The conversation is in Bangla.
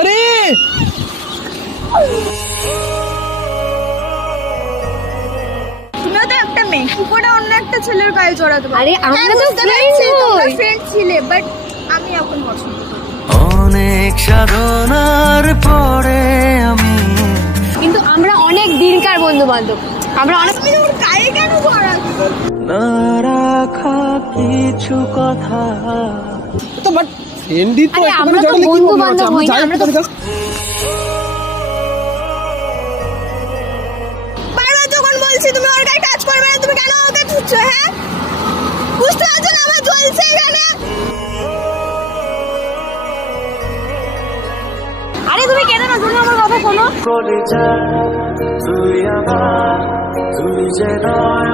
আরে তুমিও তো একটা মেয়ে, কি করে অন্য একটা ছেলের গায়ে জড়াতে পারো? আরে আমরা হ্যাঁ, তো বুঝতে friend পারছি, তোমরা হই। friend ছিলে, but আমি এখন পছন্দ করি। অনেক সাধনার পরে আমি কিন্তু আমরা অনেক দিনকার বন্ধু বান্ধব, আমরা অনেক তুমি ওর গায়ে কেন জড়াতে? না রাখা কিছু কথা তো বাট ফ্রেন্ডই তো আরে একটুখানি আমরা তো জড়ালে কি বন্ধু problem আছে? বান্ধব আমরা হই না, যাই আমরা তো একটুখানি just বারবার যখন বলছি তুমি ওর গায়ে টাচ করবে না, তুমি কেন ওকে ছুঁচ্ছ? হ্যাঁ, বুঝতে পারছো না আমার জ্বলছে এখানে? আরে তুমি কেঁদো না, তুমি আমার কথা শোনো। বলে যা তুই আমার তুই যে নয়